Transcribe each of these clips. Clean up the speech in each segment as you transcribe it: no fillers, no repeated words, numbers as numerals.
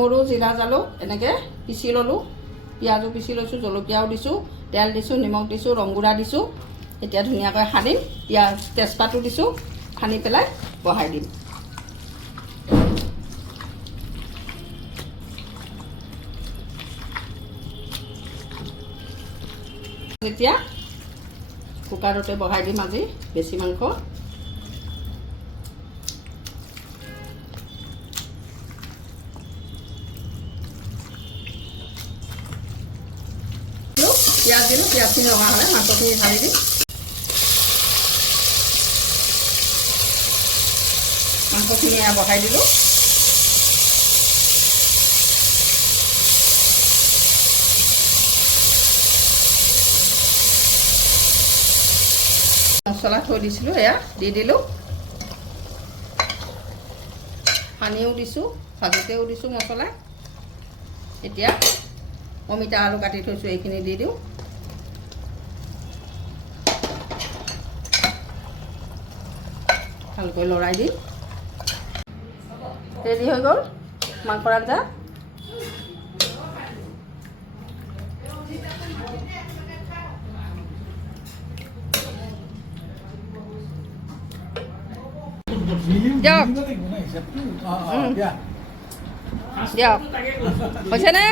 সৰু জিৰা জালুক এনেকৈ পিচি ল'লোঁ, পিঁয়াজো পিচি লৈছোঁ, জলকীয়াও দিছোঁ, তেল দিছোঁ, নিমখ দিছোঁ, ৰংগুড়া দিছোঁ। এতিয়া ধুনীয়াকৈ সানিম, পিঁয়াজ তেজপাতো দিছোঁ, সানি পেলাই বহাই দিম। এতিয়া কুকাৰতে বহাই দিম আজি বেছি মাংস। পিঁয়াজ দিলোঁ, পিঁয়াজখিনি ৰঙা হ'লে মাংসখিনি ঢালি দিম। মাংসখিনি বহাই দিলোঁ। মছলা থৈ দিছিলোঁ এয়া দি দিলোঁ, পানীও দিছোঁ, ভাজোতেও দিছোঁ মছলা। এতিয়া অমিতা আলু কাটি থৈছোঁ এইখিনি দি দিওঁ। ভালকৈ লৰাই দিম। ৰেডি হৈ গ'ল মাংসৰ আঞ্জা। দিয়ক দিয়ক, হৈছেনে?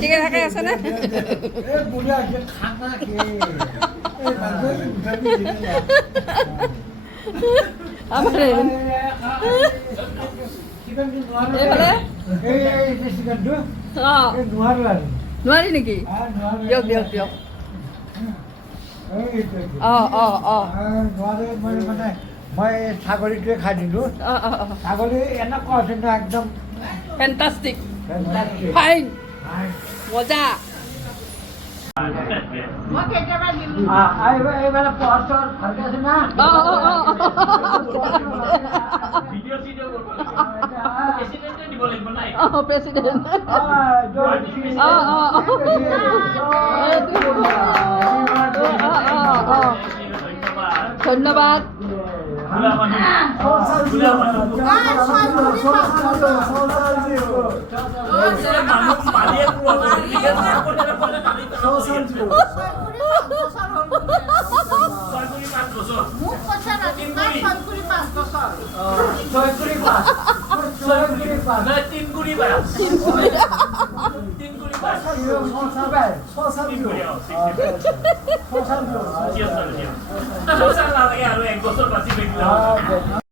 ঠিকে থাকে আছেনে? নোৱাৰি নেকি? দিয়ক দিয়ক দিয়ক। মই ছাগলীটোৱে খাই দিলোঁ। ছাগলী এনেকুৱা আছে ন, একদম ফেণ্টাষ্টিক, ফাইন, মজা। এইবাৰে পষ্ট ভালকে আছে না? প্ৰেচিডেণ্ট ধন্যবাদ। আৰু 1 বছৰ বাচি থাকিলে